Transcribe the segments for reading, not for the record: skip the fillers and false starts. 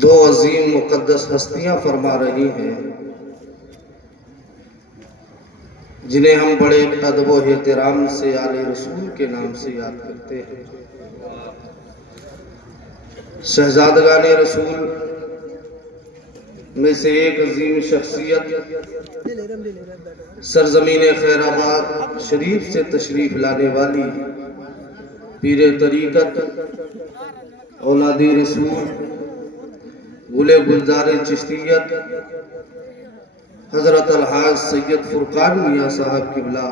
دو عظیم مقدس ہستیاں فرما رہی ہیں جنہیں ہم بڑے ادب و احترام سے آل رسول کے نام سے یاد کرتے ہیں۔ شہزادگان رسول میں سے ایک عظیم شخصیت سرزمین خیر آباد شریف سے تشریف لانے والی پیر طریقت اولاد رسول گل گلزار چشتیت حضرت الحاج سید فرقان میاں صاحب قبلہ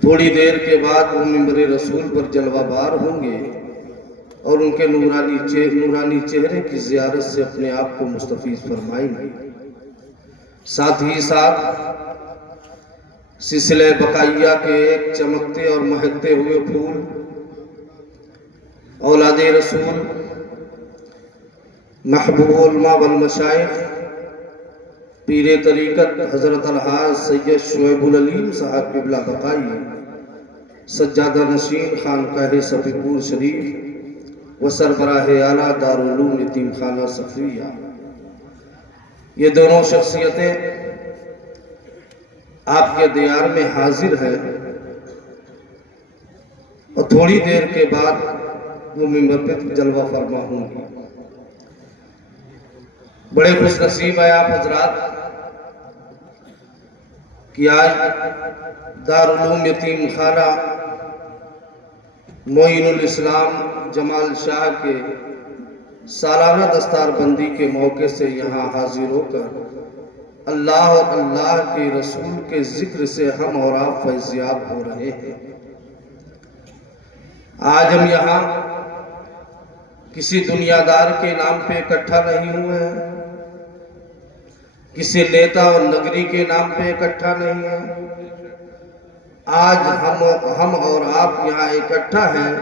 تھوڑی دیر کے بعد وہ منبر رسول پر جلوہ بار ہوں گے اور ان کے نورانی چہرے کی زیارت سے اپنے آپ کو مستفیض فرمائیں گے۔ ساتھ ہی ساتھ سلسلہ بقائیہ کے ایک چمکتے اور مہکتے ہوئے پھول اولاد رسول محبوب علماء والمشائخ پیر طریقت حضرت الحاج سید شعیب العلیم صاحب قبلہ بقائی سجادہ نشین خانقاہ صفی پور شریف و سربراہ اعلیٰ دارالعلوم یتیم خانہ صفیہ، یہ دونوں شخصیتیں آپ کے دیار میں حاضر ہیں اور تھوڑی دیر کے بعد وہ منبر پہ جلوہ فرما ہوں گی۔ بڑے خوش نصیب ہیں آپ حضرات کہ آج دارالعلوم یتیم خانہ معین الاسلام جمال شاہ کے سالانہ دستار بندی کے موقع سے یہاں حاضر ہو کر اللہ اور اللہ کے رسول کے ذکر سے ہم اور آپ فیضیاب ہو رہے ہیں۔ آج ہم یہاں کسی دنیا دار کے نام پہ اکٹھا نہیں ہوئے ہیں، کسی نیتا اور نگری کے نام پہ اکٹھا نہیں ہیں۔ آج ہم اور آپ یہاں اکٹھا ہیں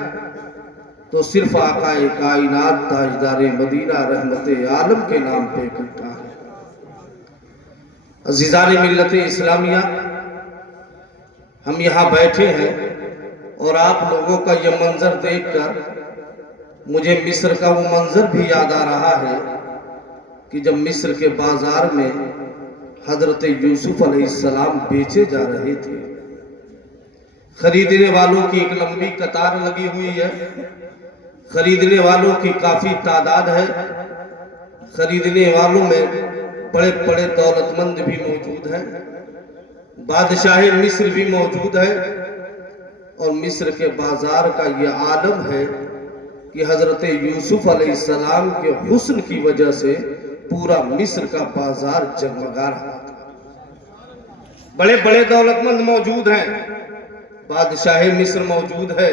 تو صرف آقا کائنات تاجدار مدینہ رحمت عالم کے نام پہ اکٹھا ہیں۔ عزیزان ملت اسلامیہ، ہم یہاں بیٹھے ہیں اور آپ لوگوں کا یہ منظر دیکھ کر مجھے مصر کا وہ منظر بھی یاد آ رہا ہے کہ جب مصر کے بازار میں حضرت یوسف علیہ السلام بیچے جا رہے تھے، خریدنے والوں کی ایک لمبی قطار لگی ہوئی ہے، خریدنے والوں کی کافی تعداد ہے، خریدنے والوں میں بڑے بڑے دولت مند بھی موجود ہیں، بادشاہ مصر بھی موجود ہے، اور مصر کے بازار کا یہ عالم ہے کہ حضرت یوسف علیہ السلام کے حسن کی وجہ سے پورا مصر کا بازار جگمگا رہا تھا۔ بڑے بڑے دولت مند موجود ہیں، بادشاہ مصر موجود ہے،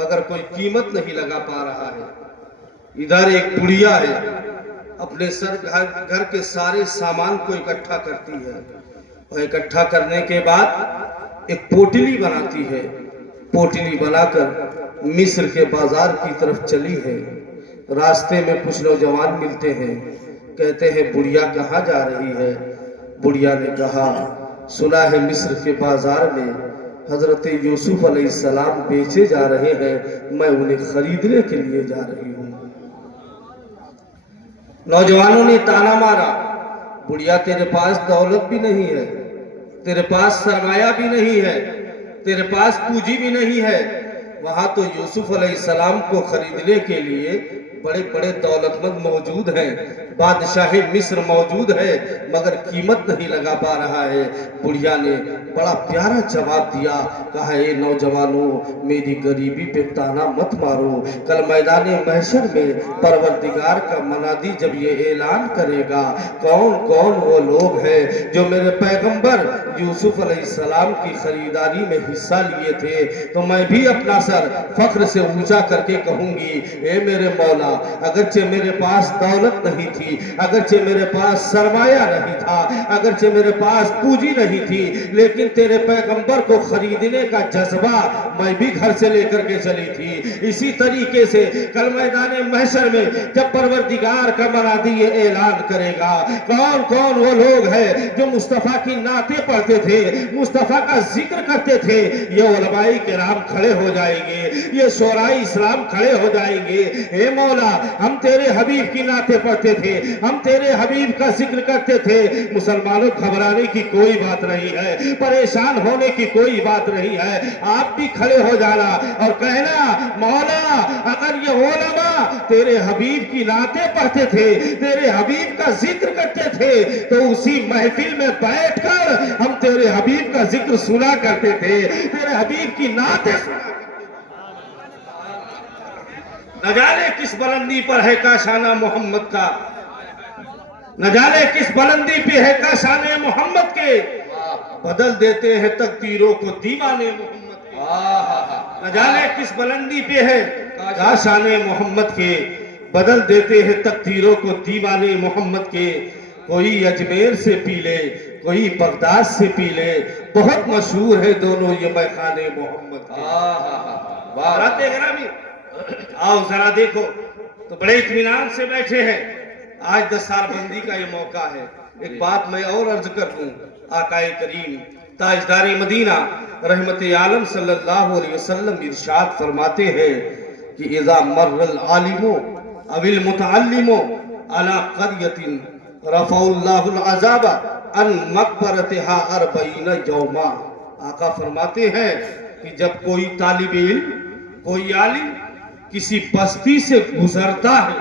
مگر کوئی قیمت نہیں لگا پا رہا ہے۔ ادھر ایک بڑھیا ہے، اپنے گھر کے سارے سامان کو اکٹھا کرتی ہے اور اکٹھا کرنے کے بعد ایک پوٹلی بناتی ہے، پوٹلی بنا کر مصر کے بازار کی طرف چلی ہے۔ راستے میں کچھ نوجوان ملتے ہیں، کہتے ہیں بڑھیا کہاں جا رہی ہے؟ بڑھیا نے کہا سنا ہے مصر کے بازار میں حضرت یوسف علیہ السلام بیچے جا رہے ہیں، میں انہیں خریدنے کے لیے جا رہی ہوں۔ نوجوانوں نے تانا مارا، بڑھیا تیرے پاس دولت بھی نہیں ہے، تیرے پاس سرمایہ بھی نہیں ہے، تیرے پاس پونجی بھی نہیں ہے، وہاں تو یوسف علیہ السلام کو خریدنے کے لیے بڑے بڑے دولت مند موجود ہیں، بادشاہ مصر موجود ہے، مگر قیمت نہیں لگا پا رہا ہے۔ بڑھیا نے بڑا پیارا جواب دیا، کہا اے نوجوانوں میری غریبی پہ تانا مت مارو، کل میدان محشر میں پروردگار کا منادی جب یہ اعلان کرے گا کون کون وہ لوگ ہیں جو میرے پیغمبر یوسف علیہ السلام کی خریداری میں حصہ لیے تھے، تو میں بھی اپنا سر فخر سے اونچا کر کے کہوں گی اے میرے مولا، اگرچہ میرے پاس دولت نہیں تھی، اگرچہ میرے پاس سرمایہ نہیں تھا، اگرچہ میرے پاس پونجی نہیں تھی، لیکن تیرے پیغمبر کو خریدنے کا جذبہ میں بھی گھر سے لے کر کے چلی تھی۔ اسی طریقے سے کل میدان محشر میں جب پروردگار کا منادی یہ اعلان کرے گا کون کون وہ لوگ ہیں جو مصطفیٰ کی نعتیں پڑھ پڑھتے تھے، مصطفیٰ کا ذکر کرتے تھے، یہ علماء کرام کھڑے ہو جائیں گے، یہ شورائے اسلام کھڑے ہو جائیں گے، اے مولا ہم تیرے حبیب کی نعتیں پڑھتے تھے، ہم تیرے حبیب کا ذکر کرتے تھے، مسلمانوں گھبرانے کی کوئی بات نہیں ہے، پریشان ہونے کی کوئی بات نہیں ہے، آپ بھی کھڑے ہو جانا اور کہنا مولا اگر یہ علماء تیرے حبیب کی نعتیں پڑھتے تھے، تیرے حبیب کا ذکر کرتے تھے، تو اسی محفل میں بیٹھ کر ہم تیرے حبیب کا ذکر سنا کرتے تھے، تیرے حبیب کی نعتیں سنا کرتے تھے۔ نہ جانے کس بلندی پر ہے کاشانہ محمد کا، نہ جانے کس بلندی پہ ہے کاشانہ محمد کے، بدل دیتے ہیں تقدیروں کو دیوانے محمد کے، نہ جانے کس بلندی پہ ہے کاشانہ محمد کے، بدل دیتے ہیں تقدیروں کو دیوانے محمد کے، کوئی اجمیر سے پی لے کوئی بغداد سے پی لے، بہت مشہور ہے دونوں یہ میخانے محمد کے۔ بارات گرامی آؤ ذرا دیکھو تو بڑے اطمینان سے بیٹھے ہیں، آج دستار بندی کا یہ موقع ہے۔ ایک بات میں اور عرض کر دوں، آقا کریم تاجدار مدینہ رحمت عالم صلی اللہ علیہ وسلم ارشاد فرماتے ہیں کہ اذا مر العالم او المتعلم علی قریۃ رفع اللہ العذاب عن مقبرتها 40 یوما۔ آقا فرماتے ہیں کہ جب کوئی طالب علم، کوئی عالم کسی بستی سے گزرتا ہے،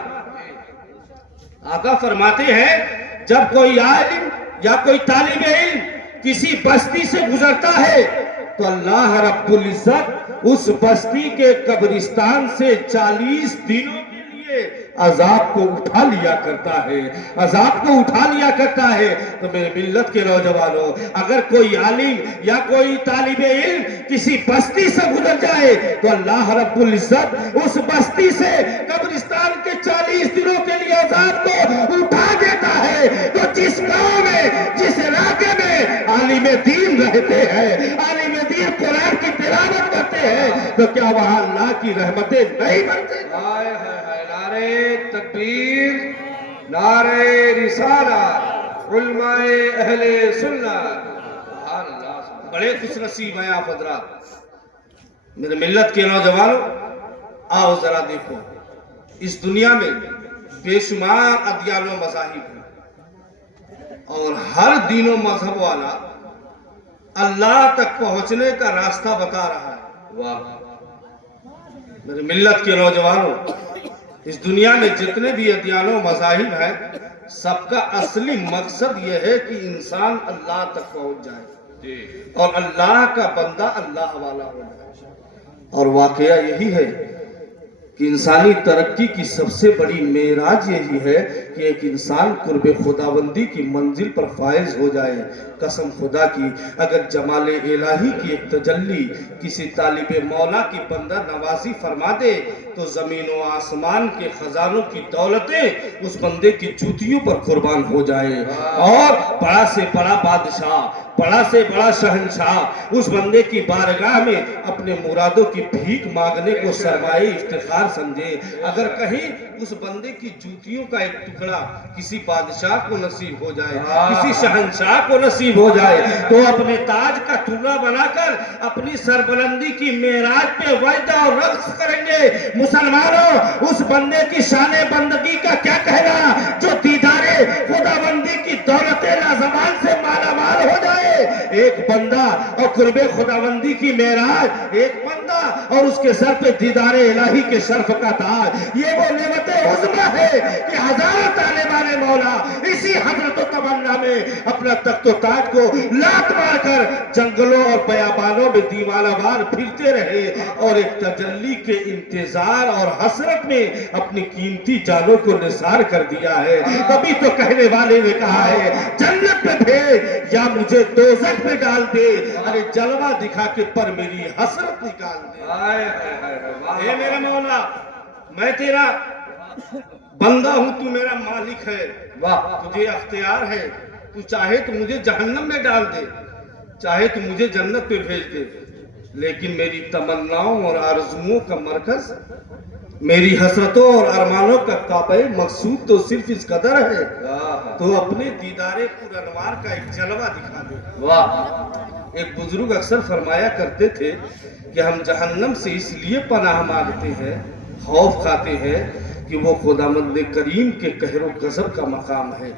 آقا فرماتے ہیں جب کوئی عالم یا کوئی طالب علم کسی بستی سے گزرتا ہے تو اللہ رب العزت اس بستی کے قبرستان سے 40 دنوں کے لیے عذاب کو اٹھا لیا کرتا ہے، عذاب کو اٹھا لیا کرتا ہے۔ تو میرے ملت کے نوجوانوں، اگر کوئی عالم یا کوئی طالب علم کسی بستی سے گزر جائے تو اللہ رب العزت اس بستی سے قبرستان کے 40 دنوں کے لیے عذاب کو اٹھا دیتا ہے۔ تو جس گاؤں میں، جس علاقے میں عالم دین رہتے ہیں، عالم دین قرآن کی تلاوت کرتے ہیں، تو کیا وہاں اللہ کی رحمتیں نہیں برسیں؟ نعرہ تکبیر، نعرہ رسالت، علماء اہل سنت۔ بڑے خوش نصیب ہیں آپ حضرات۔ میرے ملت کے نوجوانوں، آؤ ذرا دیکھو، اس دنیا میں بے شمار ادیان و مذاہب ہیں، اور ہر دین و مذہب والا اللہ تک پہنچنے کا راستہ بتا رہا ہے۔ واہ میرے ملت کے نوجوانوں، اس دنیا میں جتنے بھی ادیان و مذاہب ہیں، سب کا اصلی مقصد یہ ہے کہ انسان اللہ تک پہنچ جائے اور اللہ کا بندہ اللہ والا ہو جائے۔ اور واقعہ یہی ہے کہ انسانی ترقی کی سب سے بڑی معراج یہی ہے کہ ایک انسان قرب خداوندی کی منزل پر فائز ہو جائے۔ قسم خدا کی، اگر جمال الہی کی ایک تجلی کسی طالب مولا کی بندہ نوازی فرما دے تو زمین و آسمان کے خزانوں کی دولتیں اس بندے کی جوتیوں پر قربان ہو جائے، اور بڑا سے بڑا بادشاہ، بڑا سے بڑا شہنشاہ اس بندے کی بارگاہ میں اپنے مرادوں کی بھیک مانگنے کو سرمایہ افتخار سمجھے۔ اگر کہیں اس بندے کی جوتیوں کا ایک ٹکڑا کسی بادشاہ کو نصیب ہو جائے، کسی شہنشاہ کو نصیب ہو جائے، تو اپنے تاج کا ٹکڑا بنا کر اپنی سربلندی کی معراج پہ وجدہ اور رقص کریں گے۔ مسلمانوں، اس بندے کی شان بندگی کا کیا کہنا جو دیدار خداوندی کی دولت لازوال سے مالا مال ہو جائے۔ ایک بندہ اور قرب خداوندی کی معراج، ایک بندہ اور اس کے سر پہ دیدار الہی کے شرف کا تاج، یہ وہ نعمت عظمی ہے کہ ہزاروں طالبان مولا اسی حضرت و تمنا میں اپنا تخت و تاج کو لات مار کر جنگلوں اور بیابانوں میں دیوانہ وار پھرتے رہے، اور ایک تجلی کے انتظار اور حسرت میں اپنی قیمتی جانوں کو نثار کر دیا ہے۔ تبھی تو کہنے والے نے کہا ہے جنت میں بھیج یا مجھے دوزخ میں ڈال دے، ارے جلوہ دکھا کے پر میری حسرت نکال دے۔ اے میرا مولا، میں تیرا بندہ ہوں، تو میرا مالک ہے، تجھے اختیار ہے، تو چاہے تو مجھے جہنم میں ڈال دے، چاہے تو مجھے جنت پہ بھیج دے، لیکن میری تمناؤں اور آرزوؤں کا مرکز میری حسرتوں اور ارمانوں کا کعبہ مقصود تو صرف اس قدر ہے تو اپنے دیدار پر انوار کا ایک جلوہ دکھا دے۔ واہ، ایک بزرگ اکثر فرمایا کرتے تھے کہ ہم جہنم سے اس لیے پناہ مانگتے ہیں، خوف کھاتے ہیں کہ وہ خداوند کریم کے قہر و غضب کا مقام ہے،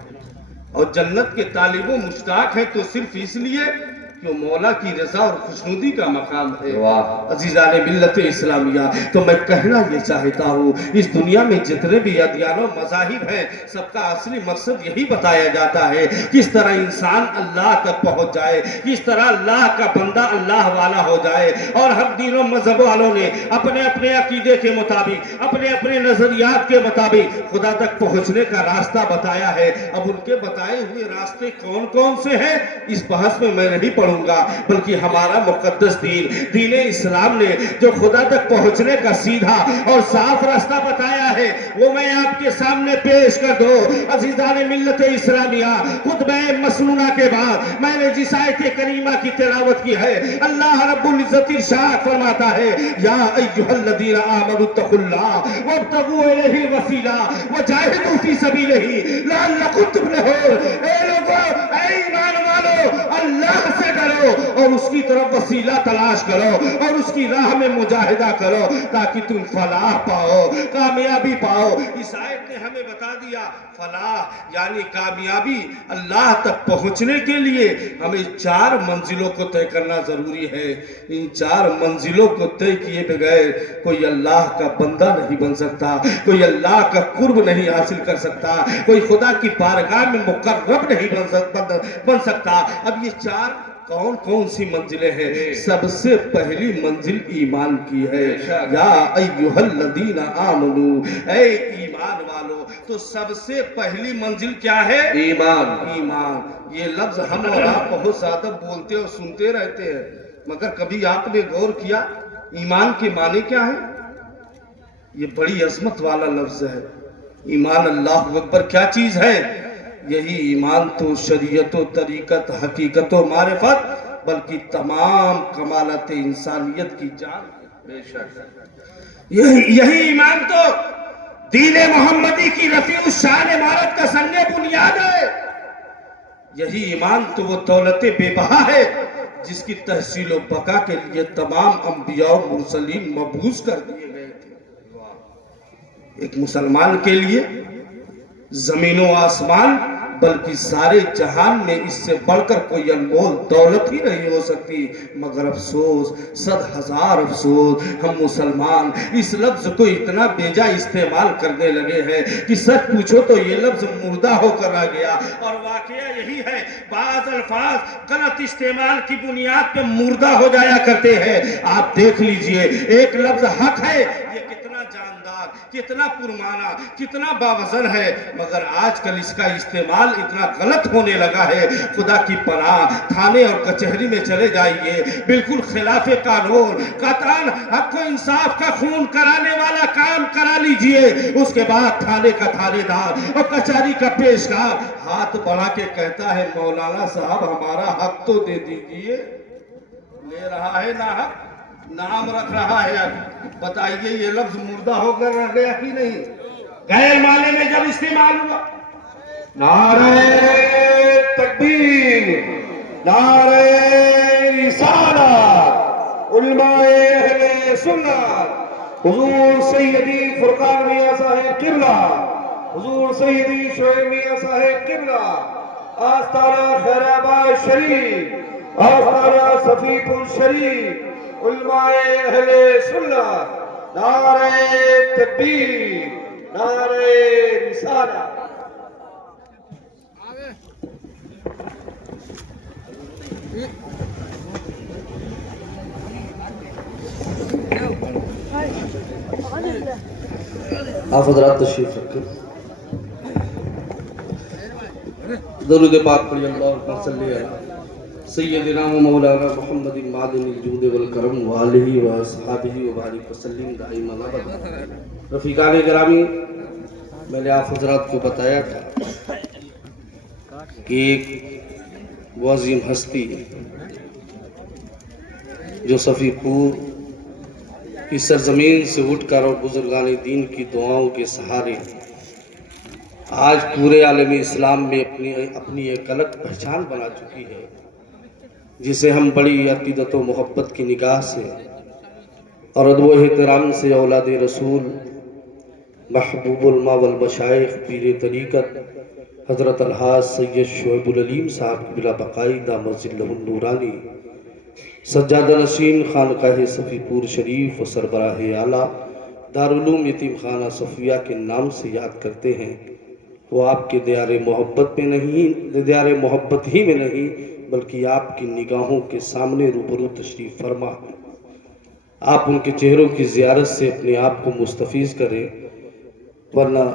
اور جنت کے طالب و مشتاق ہیں تو صرف اس لیے کہ وہ مولا کی رضا اور خوشنودی کا مقام ہے۔ واہ، عزیزان ملت اسلامیہ، تو میں کہنا یہ چاہتا ہوں، اس دنیا میں جتنے بھی ادیان و مذاہب ہیں، سب کا اصلی مقصد یہی بتایا جاتا ہے کس طرح انسان اللہ تک پہنچ جائے، کس طرح اللہ کا بندہ اللہ والا ہو جائے، اور ہر دین و مذہب والوں نے اپنے اپنے عقیدے کے مطابق، اپنے اپنے نظریات کے مطابق خدا تک پہنچنے کا راستہ بتایا ہے۔ اب ان کے بتائے ہوئے راستے کون کون سے ہیں، اس بحث میں میں نہیں پڑھوں گا، بلکہ ہمارا مقدس دین اسلام نے جو خدا تک پہنچنے کا سیدھا اور صاف راستہ بتایا ہے وہ میں آپ کے سامنے پیش کر دو۔ عزیزان ملت اسلامیہ، خطبہ مسنونہ کے بعد میں نے جس آیت کریمہ کی تلاوت کی ہے، اللہ رب العزت ارشاد فرماتا ہے، یا ایھا الذین آمنوا اتقوا اللہ وابتغوا الیہ الوسیلہ وجاہدوا فی سبیلہ لعلکم تفلحون۔ اے لوگوں، اے ایمان والو، اللہ سے ڈرو اور اس کی طرف وسیلہ تلاش کرو اور اس کی راہ میں مجاہدہ کرو تاکہ تم فلاح پاؤ، کامیابی پاؤ۔ اس آیت نے ہمیں بتا دیا فلاح یعنی کامیابی اللہ تک پہنچنے کے لیے ہمیں 4 منزلوں کو طے کرنا ضروری ہے۔ ان 4 منزلوں کو طے کیے بغیر کوئی اللہ کا بندہ نہیں بن سکتا، کوئی اللہ کا قرب نہیں حاصل کر سکتا، کوئی خدا کی بارگاہ میں مقرب نہیں بن سکتا۔ اب یہ 4 کون کون سی منزلیں ہیں؟ سب سے پہلی منزل ایمان کی ہے، یا ایھا الذین آمنوا، اے ایمان والو۔ تو سب سے پہلی منزل کیا ہے؟ ایمان۔ ایمان۔ یہ لفظ ہم اور آپ بہت زیادہ بولتے اور سنتے رہتے ہیں، مگر کبھی آپ نے غور کیا ایمان کے معنی کیا ہے؟ یہ بڑی عظمت والا لفظ ہے ایمان۔ اللہ اکبر، کیا چیز ہے؟ یہی ایمان تو شریعت و طریقت، حقیقت و معرفت، بلکہ تمام کمالات انسانیت کی جان ہے۔ بے شک، یہی ایمان تو دین محمدی کی رفیع الشان عمارت کا سنگ بنیاد ہے۔ یہی ایمان تو وہ دولت بے بہا ہے جس کی تحصیل و بقا کے لیے تمام انبیاء و مرسلین مبعوث کر دیے گئے تھے۔ ایک مسلمان کے لیے زمین و آسمان بلکہ سارے جہان میں اس سے بڑھ کر کوئی انمول دولت ہی نہیں ہو سکتی، مگر افسوس، 100,000 افسوس، ہم مسلمان اس لفظ کو اتنا بیجا استعمال کرنے لگے ہیں کہ سچ پوچھو تو یہ لفظ مردہ ہو کر رہ گیا۔ اور واقعہ یہی ہے، بعض الفاظ غلط استعمال کی بنیاد پہ مردہ ہو جایا کرتے ہیں۔ آپ دیکھ لیجئے، ایک لفظ حق ہے، یہ کتنا جاندار، کتنا پرمعنی، کتنا باوزن ہے، مگر آج کل اس کا استعمال اتنا غلط ہونے لگا ہے۔ خدا کی پناہ، تھانے اور کچہری میں چلے جائیے، بالکل خلاف قانون، قطعاً حق و انصاف کا خون کرانے والا کام کرا لیجئے، اس کے بعد تھانے کا تھانے دار اور کچہری کا پیشکار ہاتھ بڑھا کے کہتا ہے، مولانا صاحب ہمارا حق تو دے دیجئے، لے رہا ہے نا حق، نام رکھ رہا ہے۔ بتائیے یہ لفظ مردہ ہو کر رہ گیا کہ نہیں؟ غیر معنی میں جب استعمال ہوا، نعرہ تکبیر، نعرہ رسالت، علماء اہل سنت، حضور سیدی فرقان میاں صاحب قبلہ، حضور سیدی شعیب میاں صاحب قبلہ، آستانہ خیر آباد شریف، آستانہ صفی پور شریف، علماء اہل سنت، نعرہ تکبیر، نعرہ رسالت۔ آپ حضرات تشریف رکھیں، درود پاک پڑھیے، اللہم صلی علی سیدنا و مولانا محمد معدن الجود والکرم وآلہ وصحابہ وبارک وسلم دائما ابدا۔ رفیقان گرامی، میں نے آپ حضرات کو بتایا تھا کہ ایک وہ عظیم ہستی جو صفی پور اس سرزمین سے اٹھ کر اور بزرگان دین کی دعاؤں کے سہارے آج پورے عالم اسلام میں اپنی ایک الگ پہچان بنا چکی ہے، جسے ہم بڑی عقیدت و محبت کی نگاہ سے اور ادب و احترام سے اولاد رسول محبوب الما والمشائخ پیر طریقت حضرت الحاج سید شعیب العلیم صاحب کی بلا بقائی دامت ظلہ النورانی سجادہ نشین خانقاہ صفی پور شریف و سربراہ اعلیٰ دارالعلوم یتیم خانہ صفیہ کے نام سے یاد کرتے ہیں، وہ آپ کے دیار محبت ہی میں نہیں بلکہ آپ کی نگاہوں کے سامنے روبرو تشریف فرما ہے۔ آپ ان کے چہروں کی زیارت سے اپنے آپ کو مستفیض کریں، ورنہ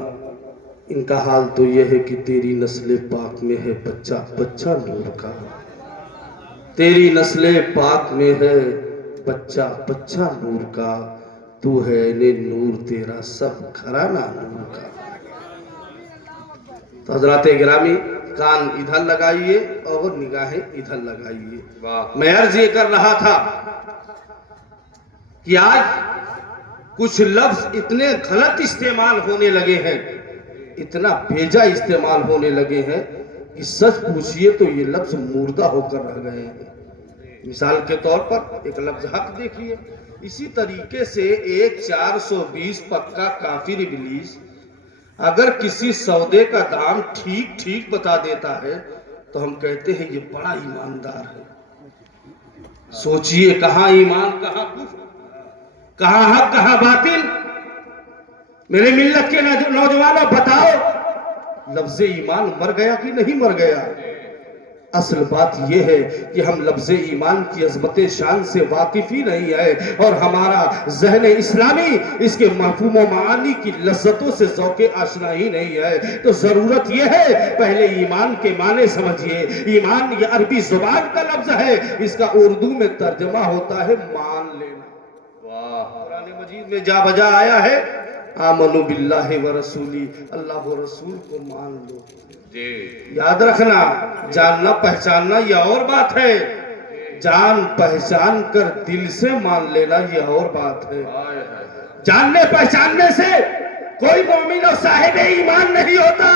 ان کا حال تو یہ ہے کہ تیری نسل پاک میں ہے بچہ بچہ نور کا، تیری نسل پاک میں ہے بچہ بچہ نور کا، تو ہے نور تیرا سب گھرانہ نور کا۔ تو حضرات گرامی، کان ادھر لگائیے اور نگاہیں ادھر لگائیے۔ میں عرض یہ کر رہا تھا کہ آج کچھ لفظ اتنے غلط استعمال ہونے لگے ہیں، اتنا بھیجا استعمال ہونے لگے ہیں کہ سچ پوچھئے تو یہ لفظ مردہ ہو کر رہ گئے ہیں۔ مثال کے طور پر ایک لفظ حق دیکھیے، اسی طریقے سے ایک 420 پکا کافر ابلیس اگر کسی سودے کا دام ٹھیک ٹھیک بتا دیتا ہے تو ہم کہتے ہیں یہ بڑا ایماندار ہے۔ سوچئے کہاں ایمان کہاں کفر، کہاں حق کہاں باطل؟ میرے ملت کے نوجوانوں بتاؤ، لفظ ایمان مر گیا کہ نہیں مر گیا؟ اصل بات یہ ہے کہ ہم لفظ ایمان کی عظمت شان سے واقف ہی نہیں ہے اور ہمارا ذہن اسلامی اس کے مفہوم و معانی کی لذتوں سے ذوق آشنا ہی نہیں ہے۔ تو ضرورت یہ ہے پہلے ایمان کے معنی سمجھیے۔ ایمان یہ عربی زبان کا لفظ ہے، اس کا اردو میں ترجمہ ہوتا ہے مان لینا۔ قرآن مجید میں جا بجا آیا ہے آمنوا باللہ ورسولی، اللہ و رسول کو مان لو۔ یاد رکھنا، جاننا پہچاننا یہ اور بات ہے، جان پہچان کر دل سے مان لینا یہ اور بات ہے۔ جاننے پہچاننے سے کوئی مومن اور صاحب ایمان نہیں ہوتا۔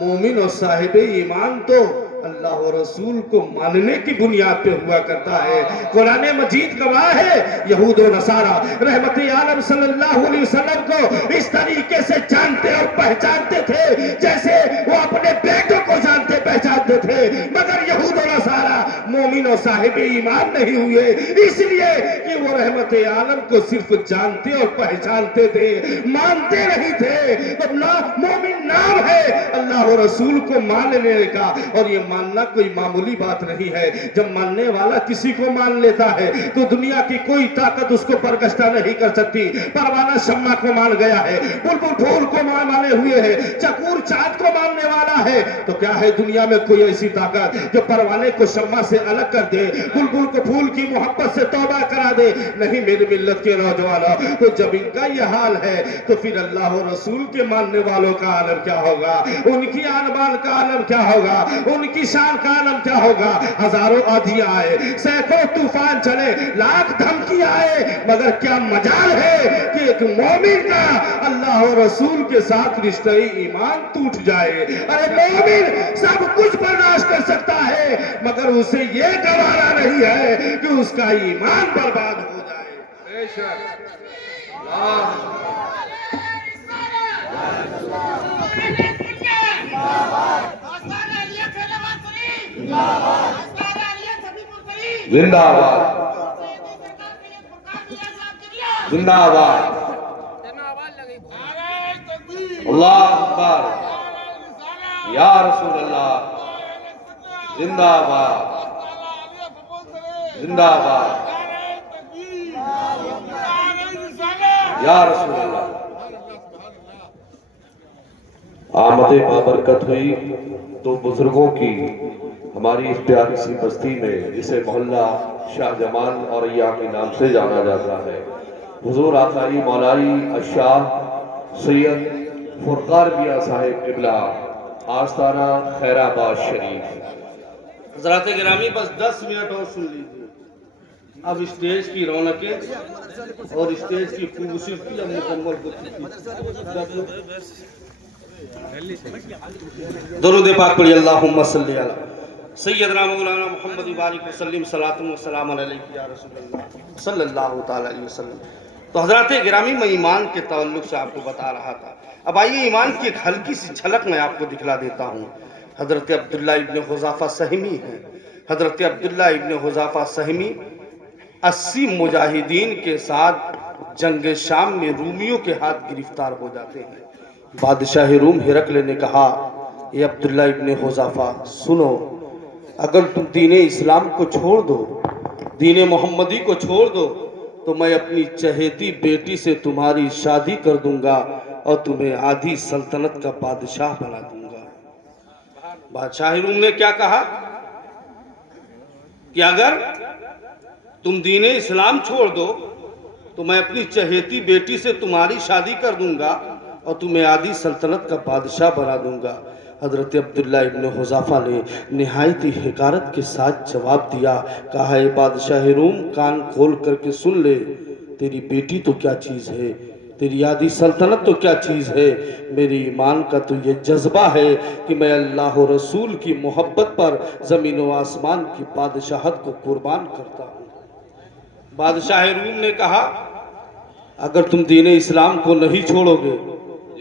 مومن اور صاحب ایمان تو اللہ و رسول کو ماننے کی بنیاد پہ ہوا کرتا ہے۔ قرآن مجید گواہ ہے، یہود و نصارہ رحمت عالم صلی اللہ علیہ وسلم کو اس طریقے سے جانتے اور پہچانتے تھے جیسے وہ اپنے بیٹوں کو جانتے پہچانتے تھے، مگر یہود و نصارہ مومن و صاحب ایمان نہیں ہوئے، اس لیے کہ وہ رحمت عالم کو صرف جانتے اور پہچانتے تھے، مانتے نہیں تھے۔ تو مومن نام ہے اللہ و رسول کو ماننے کا، اور یہ ماننا کوئی معمولی بات نہیں ہے۔ جب ماننے والا کسی کو مان لیتا ہے تو دنیا کی کوئی طاقت اس کو برگشتہ نہیں کر سکتی۔ پروانہ شمع کو مان گیا ہے، بلبل پھول کو مانے ہوئے ہے، چکور چاند کو ماننے والا ہے، تو کیا ہے دنیا میں کوئی ایسی طاقت جو پروانے کو شمع سے الگ کر دے، بلبل کو پھول کی محبت سے توبہ کرا دے؟ نہیں میری ملت کے نوجوانوں، تو جب ان کا یہ حال ہے تو پھر اللہ و رسول کے ماننے والوں کا عالم کیا ہوگا، ان کی آن بان کا عالم کیا ہوگا، ان کی شان کا عالم کیا ہوگا؟ ہزاروں آدھیاں آئے، سینکڑوں طوفان چلے، لاکھ دھمکیاں آئے، مگر کیا مجال ہے کہ ایک مومن کا اللہ و رسول کے ساتھ رشتہ ایمان ٹوٹ جائے؟ ارے مومن سب کچھ برداشت کر سکتا ہے مگر اسے یہ گوارا نہیں ہے کہ اس کا ایمان برباد ہو جائے۔ بے شک زندہ آباد، زندہ آباد، اللہ اکبر، یا رسول اللہ، زندہ آباد، زندہ آباد، یا رسول اللہ۔ آمد بابرکت ہوئی تو بزرگوں کی ہماری اس پیاری سی بستی میں، جسے محلہ شاہ جمال اور ایاں کے نام سے جانا جاتا ہے، حضور آقائی مولائی الشاہ سید فرقان میاں صاحب قبلہ آستانہ خیرآباد شریف۔ حضرات گرامی بس 10 منٹ اور سن لیجیے۔ اب اسٹیج کی رونقیں اور اسٹیج کی خوبصورتی اب مکمل ہو چکی۔ درود پاک پڑھی، اللہم صلی علی سیدنا مولانا محمد بارک وسلم، صلاۃ و سلام علیک یا رسول اللہ صلی اللہ تعالی علیہ وسلم۔ تو حضرات گرامی، میں ایمان کے تعلق سے آپ کو بتا رہا تھا۔ اب آئیے ایمان کی ایک ہلکی سی جھلک میں آپ کو دکھلا دیتا ہوں۔ حضرت عبداللہ ابن حذافہ سہمی ہیں۔ حضرت عبداللہ ابن حذافہ سہمی 80 مجاہدین کے ساتھ جنگ شام میں رومیوں کے ہاتھ گرفتار ہو جاتے ہیں۔ بادشاہ روم ہرقل نے کہا، اے عبداللہ ابن حذافہ سنو، اگر تم دین اسلام کو چھوڑ دو، دین محمدی کو چھوڑ دو، تو میں اپنی چہیتی بیٹی سے تمہاری شادی کر دوں گا اور تمہیں آدھی سلطنت کا بادشاہ بنا دوں گا۔ بادشاہ روم نے کیا کہا کہ اگر تم دین اسلام چھوڑ دو تو میں اپنی چہیتی بیٹی سے تمہاری شادی کر دوں گا اور تمہیں آدھی سلطنت کا بادشاہ بنا دوں گا۔ حضرت عبداللہ ابن حذافہ نے نہایت ہی حقارت کے ساتھ جواب دیا، کہا، اے بادشاہ روم، کان کھول کر کے سن لے، تیری بیٹی تو کیا چیز ہے، تیری آدھی سلطنت تو کیا چیز ہے، میری ایمان کا تو یہ جذبہ ہے کہ میں اللہ و رسول کی محبت پر زمین و آسمان کی بادشاہت کو قربان کرتا ہوں۔ بادشاہ روم نے کہا، اگر تم دین اسلام کو نہیں چھوڑو گے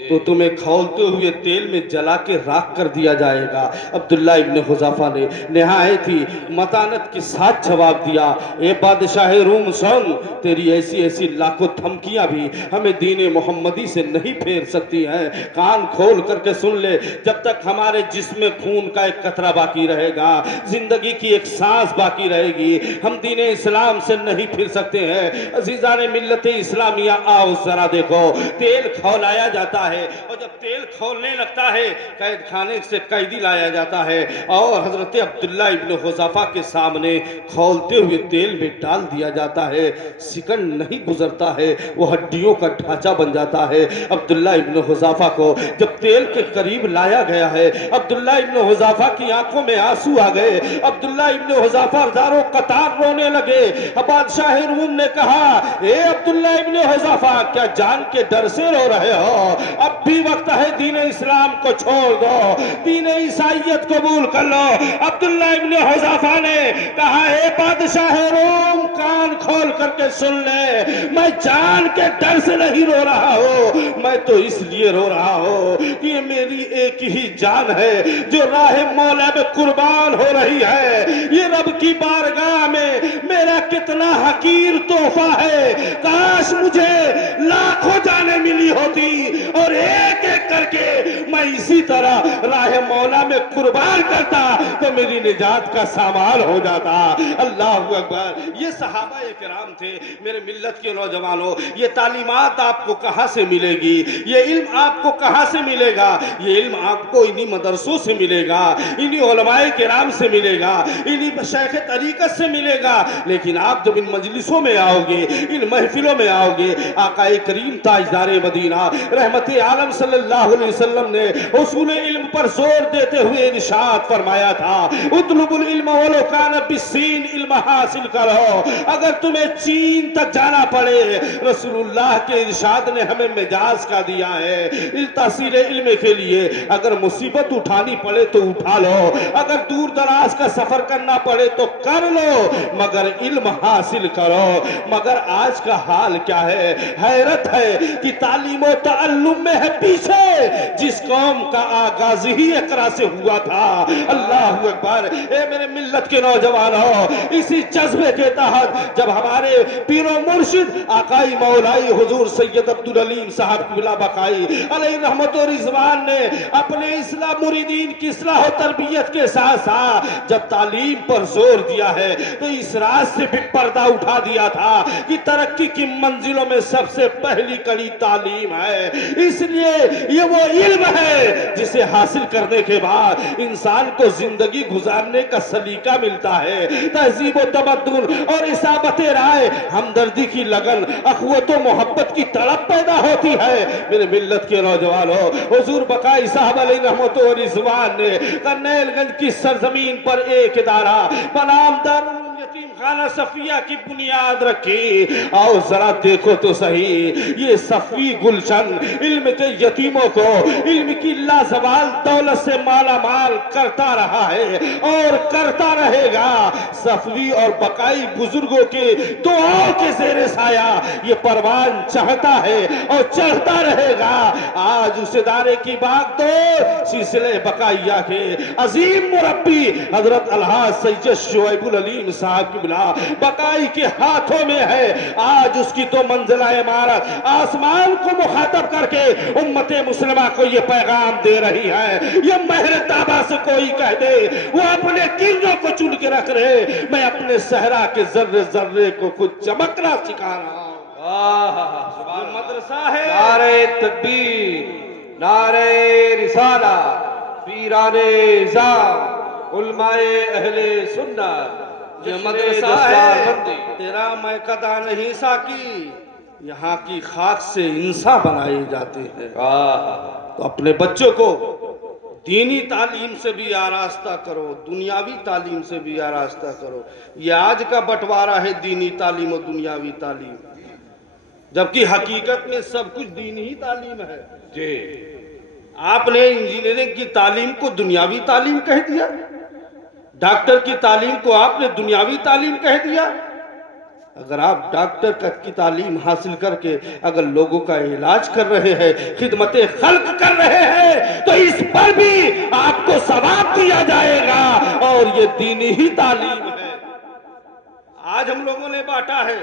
تو تمہیں کھولتے ہوئے تیل میں جلا کے راکھ کر دیا جائے گا۔ عبداللہ ابن حذافہ نے نہایت ہی متانت کے ساتھ جواب دیا، اے بادشاہ روم سن، تیری ایسی لاکھوں دھمکیاں بھی ہمیں دین محمدی سے نہیں پھیر سکتی ہیں۔ کان کھول کر کے سن لے، جب تک ہمارے جسم میں خون کا ایک قطرہ باقی رہے گا، زندگی کی ایک سانس باقی رہے گی، ہم دین اسلام سے نہیں پھر سکتے ہیں۔ عزیزان ملت اسلامیہ، آؤ ذرا دیکھو، تیل کھولایا جاتا ہے اور جب تیل کھولنے لگتا ہے قید خانے سے قیدی لایا جاتا ہے اور حضرت عبداللہ ابن حذافہ کے سامنے کھولتے ہوئے تیل میں ڈال دیا جاتا ہے، سیکنڈ نہیں گزرتا ہے وہ ہڈیوں کا ڈھانچہ بن جاتا ہے۔ عبداللہ ابن حذافہ کو جب تیل کے قریب لایا گیا ہے، عبداللہ ابن حذافہ کی آنکھوں میں آنسو آ گئے، عبداللہ ابن حذافہ دارو قطار رونے لگے۔ بادشاہ روم نے کہا، اے عبداللہ ابن حذافہ، کیا جان کے ڈر سے رو رہے ہو؟ اب بھی وقت ہے، دین اسلام کو چھوڑ دو، دین عیسائیت قبول کر لو۔ عبداللہ ابن حذافہ نے کہا، اے بادشاہ روم، کان کھول کر کے سن لے، میں جان کے ڈر سے نہیں رو رہا ہوں، میں تو اس لیے رو رہا ہوں کہ یہ میری ایک ہی جان ہے جو راہ مولا میں قربان ہو رہی ہے۔ یہ رب کی بارگاہ میں میرا کتنا حقیر تحفہ ہے، کاش مجھے لاکھوں جانیں ملی ہوتی اور ایک ایک کر کے میں اسی طرح راہ مولا میں قربان کرتا تو میری نجات کا سامان ہو جاتا۔ اللہ اکبر۔ یہ صحابہ کرام تھے۔ میرے ملت کے نوجوانوں، یہ تعلیمات آپ کو کہاں سے ملے گی؟ یہ علم آپ کو کہاں سے ملے گا؟ یہ علم آپ کو انہی مدرسوں سے ملے گا، انہی علماء کرام سے ملے گا، انہی شیخ طریقت سے ملے گا۔ لیکن آپ جب ان مجلسوں میں آؤ گے، ان محفلوں میں آؤ گے، آقا کریم تاجدار مدینہ رحمت عالم صلی اللہ علیہ وسلم نے اصول علم پر زور دیتے ہوئے ارشاد فرمایا تھا، اطلب العلم ولو کان بالصین، علم حاصل کرو اگر تمہیں چین تک جانا پڑے۔ رسول اللہ کے ارشاد نے ہمیں مجاز کا دیا ہے تحصیل علم کے لیے، اگر مصیبت اٹھانی پڑے تو اٹھا لو، اگر دور دراز کا سفر کرنا پڑے تو کر لو، مگر علم حاصل کرو۔ مگر آج کا حال کیا ہے؟ حیرت ہے کہ تعلیم و تعلم میں ہے پیچھے جس قوم کا آغاز ہی اقرا سے ہوا تھا۔ اللہ اکبر۔ اے میرے ملت کے نوجوانوں، اسی جذبے کے تحت جب ہمارے پیر و مرشد آقائی مولائی حضور سید عبدالعلیم صاحب قبلہ بقائی علیہ رحمت و رضوان نے اپنے اصلاح مریدین کی اصلاح و تربیت کے ساتھ ساتھ جب تعلیم پر زور دیا ہے تو اس راز سے بھی پردہ اٹھا دیا تھا کہ ترقی کی منزلوں میں سب سے پہلی کڑی تعلیم ہے۔ اس لیے یہ وہ علم ہے جسے حاصل کرنے کے بعد انسان کو زندگی گزارنے کا سلیقہ ملتا ہے، تہذیب و تمدن اور اصابت رائے، ہمدردی کی لگن، اخوت و محبت کی تڑپ پیدا ہوتی ہے۔ میرے ملت کے نوجوانوں، حضور بقائی صاحب علیہ رحمت و رضوان نے کرنیل گنج کی سرزمین پر ایک ادارہ بنام دارالعلوم یتیم خانہ صفیہ کی بنیاد رکھی. آؤ ذرا دیکھو تو صحیح, یہ صفی گلشن علم کے یتیموں کو علم کی لازوال دولت سے مالا مال کرتا رہا ہے اور کرتا رہے گا. صفوی اور بقائی بزرگوں کے دعاؤں کے زیر سایہ یہ پروان چڑھتا ہے اور چڑھتا رہے گا. آج اس ادارے کی باغ دوڑ سلسلے بقائیہ کے عظیم مربی حضرت الحاج سید شعیب العلیم صاحب کی بلا بقائی کے ہاتھوں میں ہے. آج اس کی تو منزلہ عمارت آسمان کو مخاطب کر کے امت مسلمہ کو یہ پیغام دے رہی ہے. یہ مہر تابہ سے کوئی کہہ دے وہ اپنے کنجوں کو چن کے رکھ رہے, میں اپنے صحرا کے ذرے ذرے کو کچھ چمکنا سکھا رہا ہوں. یہ مدرسہ ہے. نعرہ تکبیر, نعرہ رسالہ, پیران نظام, علماء اہل سنت. یہ مدرسہ ہے تیرا میں قدا نہیں ساکی, یہاں کی خاک سے انسان بنائے جاتے ہیں. تو اپنے بچوں کو دینی تعلیم سے بھی آراستہ کرو, دنیاوی تعلیم سے بھی آراستہ کرو. یہ آج کا بٹوارا ہے دینی تعلیم و دنیاوی تعلیم, جبکہ حقیقت میں سب کچھ دینی ہی تعلیم ہے. جی آپ نے انجینئرنگ کی تعلیم کو دنیاوی تعلیم کہہ دیا, ڈاکٹر کی تعلیم کو آپ نے دنیاوی تعلیم کہہ دیا. اگر آپ ڈاکٹر کی تعلیم حاصل کر کے اگر لوگوں کا علاج کر رہے ہیں, خدمت خلق کر رہے ہیں, تو اس پر بھی آپ کو ثواب دیا جائے گا, اور یہ دینی ہی تعلیم ہے. آج ہم لوگوں نے بانٹا ہے,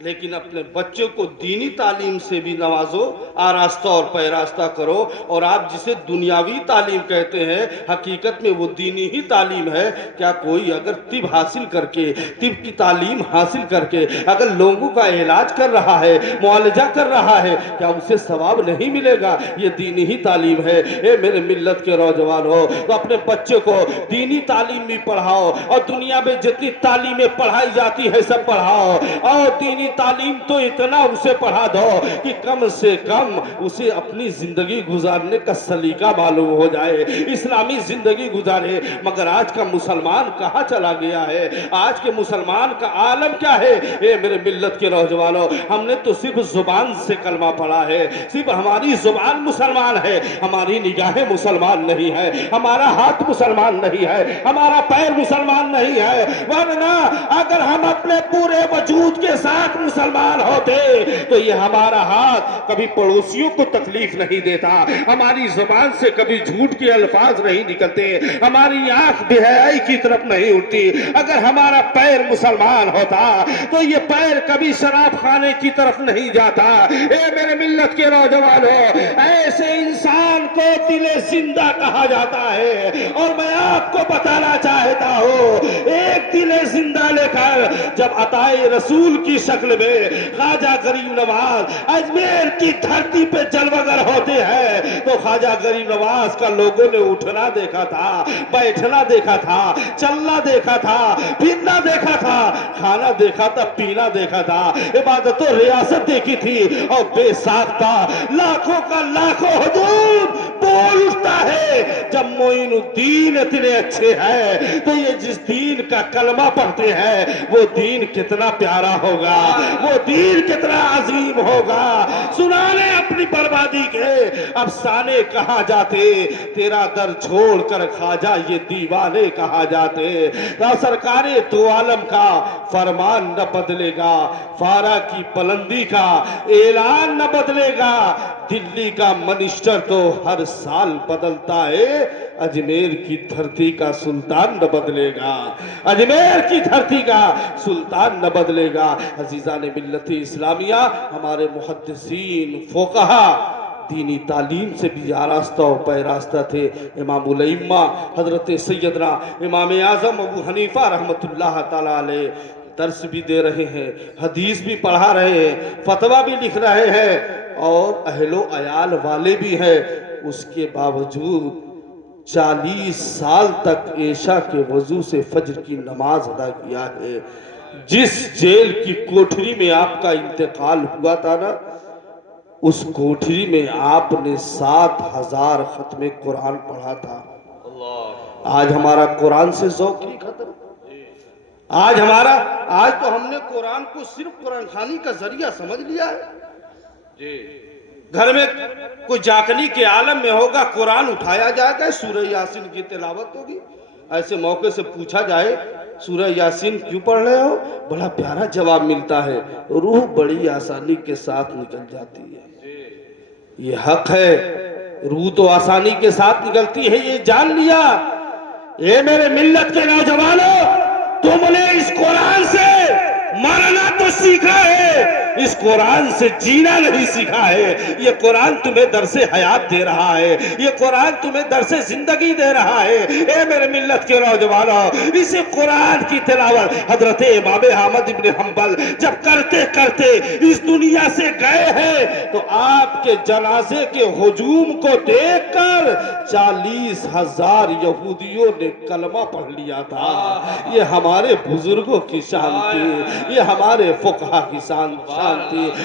لیکن اپنے بچوں کو دینی تعلیم سے بھی نوازو, آراستہ اور پیراستہ کرو. اور آپ جسے دنیاوی تعلیم کہتے ہیں حقیقت میں وہ دینی ہی تعلیم ہے. کیا کوئی اگر طب حاصل کر کے, طب کی تعلیم حاصل کر کے اگر لوگوں کا علاج کر رہا ہے, معالجہ کر رہا ہے, کیا اسے ثواب نہیں ملے گا؟ یہ دینی ہی تعلیم ہے. اے میرے ملت کے نوجوان ہو, تو اپنے بچوں کو دینی تعلیم بھی پڑھاؤ, اور دنیا میں جتنی تعلیمیں پڑھائی جاتی ہے سب پڑھاؤ. اور دینی تعلیم تو اتنا اسے پڑھا دو کہ کم سے کم اسے اپنی زندگی گزارنے کا سلیقہ معلوم ہو جائے, اسلامی زندگی گزارے. مگر آج کا مسلمان کہاں چلا گیا ہے؟ آج کے مسلمان کا عالم کیا ہے؟ اے میرے ملت کے نوجوانوں, ہم نے تو صرف زبان سے کلمہ پڑھا ہے, صرف ہماری زبان مسلمان ہے, ہماری نگاہیں مسلمان نہیں ہے, ہمارا ہاتھ مسلمان نہیں ہے, ہمارا پیر مسلمان نہیں ہے. ورنہ اگر ہم اپنے پورے وجود کے ساتھ مسلمان ہوتے تو یہ ہمارا ہاتھ کبھی پڑوسیوں کو تکلیف نہیں دیتا, ہماری زبان سے کبھی جھوٹ کے الفاظ نہیں نکلتے, ہماری آنکھ بے حیائی کی طرف نہیں اٹھتی. اگر ہمارا پیر مسلمان ہوتا تو یہ پیر کبھی شراب خانے کی طرف نہیں جاتا. اے میرے ملت کے نوجوانوں, ایسے انسان کو دل زندہ کہا جاتا ہے. اور میں آپ کو بتانا چاہتا ہوں, ایک دل زندہ لے کر جب عطائے رسول کی شکل میں خواجہ غریب نواز اجمیر کی دھرتی پہ جلوگر ہوتے ہیں, تو خواجہ غریب نواز کا لوگوں نے اٹھنا دیکھا تھا, بیٹھنا دیکھا تھا, چلنا دیکھا تھا, پھرنا دیکھا تھا, کھانا دیکھا تھا, پینا دیکھا تھا, عبادت و ریاست دیکھی تھی, اور بے ساختہ لاکھوں کا لاکھوں ہجوم بول اٹھتا ہے. جب معین الدین اتنے اچھے ہیں تو یہ جس دین کا کلمہ پڑھتے ہیں وہ دین کتنا پیارا ہوگا, وہ دین کتنا عظیم ہوگا. سنانے اپنی بربادی کے افسانے کہاں جاتے, تیرا در چھوڑ کر خواجہ یہ دیوانے کہاں جاتے. سرکار دو عالم کا فرمان نہ بدلے گا, فارا کی بلندی کا اعلان نہ بدلے گا, دلی کا منسٹر تو ہر سال بدلتا ہے, اجمیر کی دھرتی کا سلطان نہ بدلے گا, اجمیر کی دھرتی کا سلطان نہ بدلے گا. عزیزان ملت اسلامیہ, ہمارے محدثین فقہا دینی تعلیم سے بھی آراستہ و پیراستہ تھے. امام الائمہ حضرت سیدنا امام اعظم ابو حنیفہ رحمت اللہ تعالیٰ علیہ درس بھی دے رہے ہیں, حدیث بھی پڑھا رہے ہیں, فتویٰ بھی لکھ رہے ہیں, اور اہل و عیال والے بھی ہیں. اس کے باوجود 40 سال تک عشاء کے وضو سے فجر کی نماز ادا کیا ہے. جس جیل کی کوٹھری میں آپ کا انتقال ہوا تھا نا, اس کوٹھری میں آپ نے 7000 ختم قرآن پڑھا تھا. آج ہمارا قرآن سے ذوق نہیں ختم, آج تو ہم نے قرآن کو صرف قرآن خوانی کا ذریعہ سمجھ لیا ہے. جی گھر میں کوئی جاکنی کے عالم میں ہوگا, قرآن اٹھایا جائے گا, سورہ یاسین کی تلاوت ہوگی. ایسے موقع سے پوچھا جائے سورہ یاسین کیوں پڑھ رہے ہو, بڑا پیارا جواب ملتا ہے, روح بڑی آسانی کے ساتھ نکل جاتی ہے. یہ حق ہے, روح تو آسانی کے ساتھ نکلتی ہے, یہ جان لیا. اے میرے ملت کے نوجوانوں, تم نے اس قرآن سے مرنا تو سیکھا ہے, اس قرآن سے جینا نہیں سیکھا ہے. یہ قرآن تمہیں درس حیات دے رہا ہے, یہ قرآن تمہیں درس زندگی دے رہا ہے. اے میرے ملت کے نوجوانوں, اسی قرآن کی تلاوت حضرت امام احمد ابن حنبل جب کرتے کرتے اس دنیا سے گئے ہیں تو آپ کے جنازے کے ہجوم کو دیکھ کر 40,000 یہودیوں نے کلمہ پڑھ لیا تھا. یہ ہمارے بزرگوں کی شان تھی, یہ ہمارے فقہا کی شان تھی.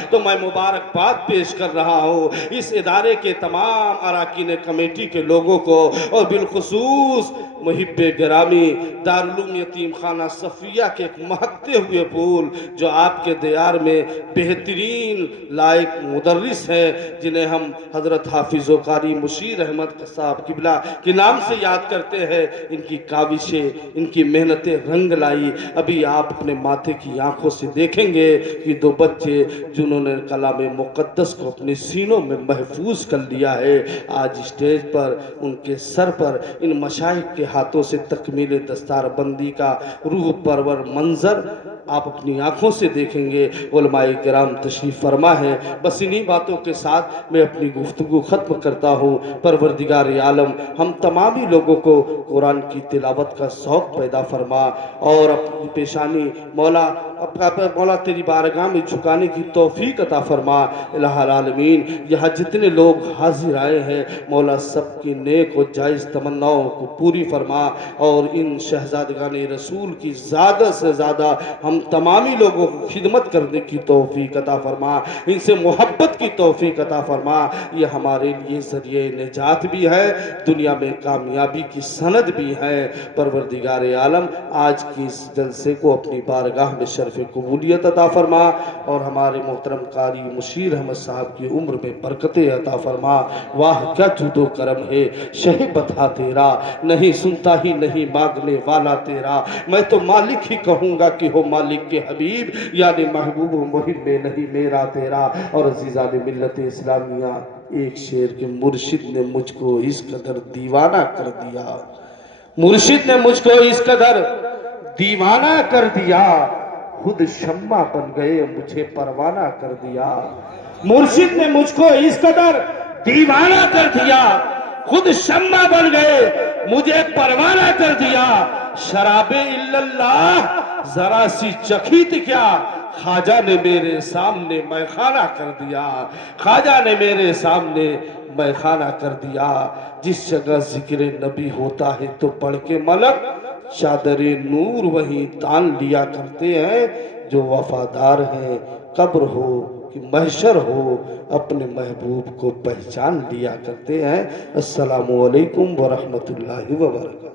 تو میں مبارکباد پیش کر رہا ہوں اس ادارے کے تمام اراکین کمیٹی کے لوگوں کو, اور بالخصوص محب گرامی دارالعلوم یتیم خانہ صفیہ کے ایک مہکتے ہوئے پھول جو آپ کے دیار میں بہترین لائق مدرس ہیں, جنہیں ہم حضرت حافظ و قاری مشیر احمد صاحب قبلہ کے نام سے یاد کرتے ہیں. ان کی کاوشیں, ان کی محنتیں رنگ لائی. ابھی آپ اپنے ماتھے کی آنکھوں سے دیکھیں گے کہ 2 بچے جنہوں نے کلام مقدس کو اپنے سینوں میں محفوظ کر لیا ہے, آج اسٹیج پر ان کے سر پر ان مشائخ کے ہاتھوں سے تکمیل دستار بندی کا روح پرور منظر آپ اپنی آنکھوں سے دیکھیں گے. علماء کرام تشریف فرما ہے. بس انہی باتوں کے ساتھ میں اپنی گفتگو ختم کرتا ہوں. پروردگار عالم ہم تمامی لوگوں کو قرآن کی تلاوت کا شوق پیدا فرما, اور اپنی پیشانی مولا تیری بارگاہ میں جھکانے کی توفیق عطا فرما. الہ العالمین, یہاں جتنے لوگ حاضر آئے ہیں مولا سب کی نیک و جائز تمناؤں کو پوری فرما, اور ان شہزادگان رسول کی زیادہ سے زیادہ ہم تمامی لوگوں کو خدمت کرنے کی توفیق عطا فرما, ان سے محبت کی توفیق عطا فرما. یہ ہمارے لیے ذریعہ نجات بھی ہے, دنیا میں کامیابی کی سند بھی ہے. پروردگار عالم آج کی اس جلسے کو اپنی بارگاہ میں شرف قبولیت عطا فرما, اور ہمارے محترم قاری مشیر احمد صاحب کی عمر میں برکتیں عطا فرما. واہ کیا جود و کرم ہے, شہ بتا تیرا, نہیں سنتا ہی نہیں مانگنے والا تیرا. میں تو مالک ہی کہوں گا کہ ہو مالک کے حبیب, یعنی محبوب و محب نہیں میرا تیرا. اور عزیزان ملت اسلامیہ, ایک شعر کے مرشد نے مجھ کو اس قدر دیوانہ کر دیا, مرشد نے مجھ کو اس قدر دیوانہ کر دیا, خود شمع بن گئے مجھے پروانہ کر دیا. مرشد نے مجھ کو اس قدر دیوانہ کر دیا, خود شمع بن گئے مجھے پروانہ کر دیا. شراب الا اللہ ذرا سی چکھی تھی کیا, خواجہ نے میرے سامنے میخانہ کر دیا, خواجہ نے میرے سامنے میخانہ کر دیا. جس جگہ ذکر نبی ہوتا ہے تو پڑھ کے ملک چادر نور وہیں تان لیا کرتے ہیں. جو وفادار ہیں قبر ہو کہ محشر ہو اپنے محبوب کو پہچان لیا کرتے ہیں. السلام علیکم ورحمۃ اللہ وبرکاتہ.